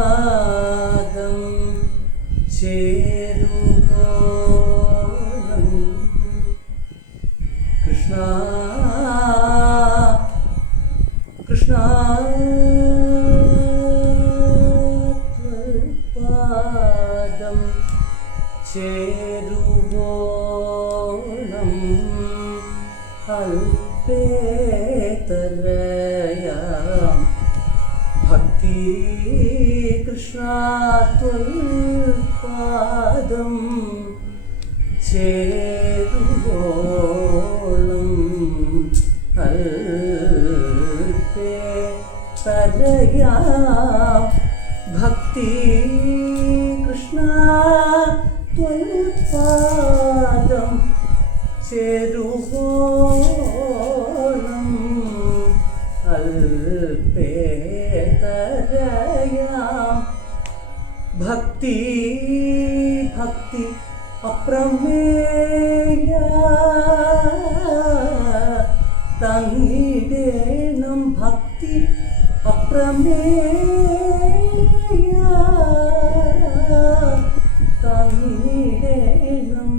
ത്വൽപാദം ചേരുവോളം കൃഷ്ണ കൃഷ്ണ ത്വൽപാദം ചേരുവോളം അല്പേതരയാം ഭക്തി കൃഷ്ണ ത്വൽപാദം ചേരുവോളം അല്പേതരയാം ഭക്തി കൃഷ്ണ ത്വൽപാദം ചേരുവോളം അല്പേതരയാം ഭക്തി ഭക്തി അപ്രമേയ തന്നിടേണം ഭക്തി അപ്രമേയ തന്നിടേണം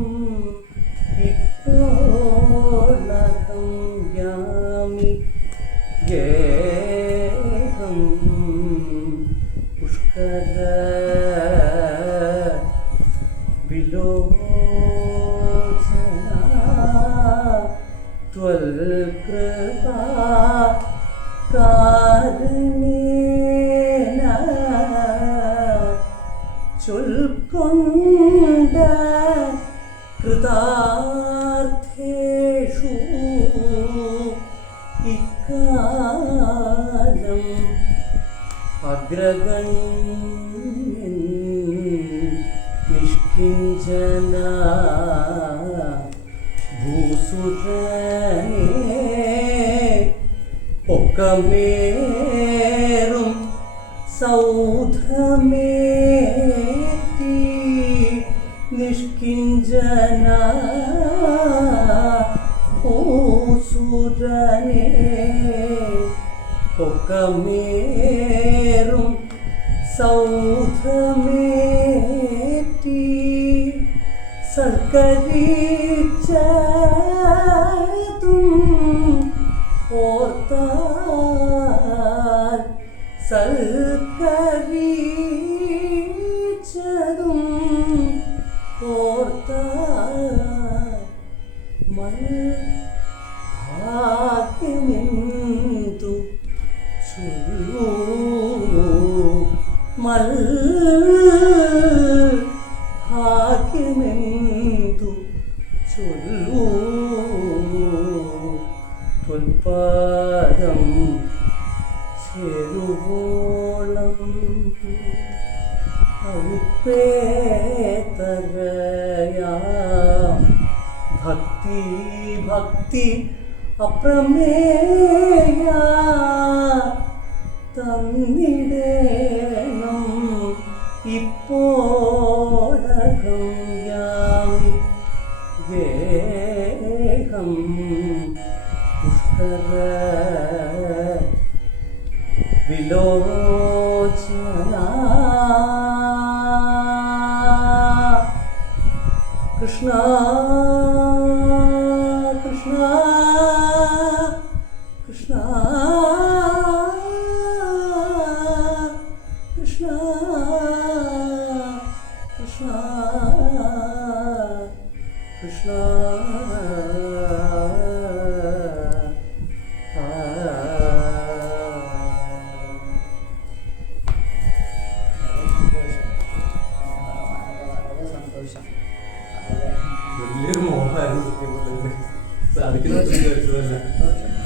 ഇപ്പോളകം യാമി ഗേഹം പുഷ്കര വിലോചന ത്വൽകൃപാ കാരുണ്യേന ചൊൽക്കൊണ്ട കൃതാർത്ഥേഷു ഇക്കാലം അഗ്രഗണ്യൻ നിഷ്കിഞ്ചന ഭൂസുരനേ ഒക്കമേറും സൗധമേറ്റി നിഷ്കിഞ്ചന ഭൂസുരനേ ഒക്കമേറും സൗധമേറ്റി സൽക്കരിച്ചതും ഓർത്താൽ സൽക്കരിച്ചതും ഓർത്താൽ ഭാഗ്യമെന്തു ചൊല്ലൂ ഭാഗ്യമെന്തു ചൊല്ലൂ ത്വൽപാദം ചേരുവോളം അല്പേതരയാം ഭക്തി ഭക്തി അപ്രമേയ തന്നിടേണം ഇപ്പോഴകം യാമി ഗേഹം പുഷ്കര വിലോചന കൃഷ്ണ കൃഷ്ണ കൃഷ്ണ കൃഷ്ണ കൃഷ്ണ കൃഷ്ണ വലിയൊരു മോഹമായിരുന്നു സാധിക്കുന്ന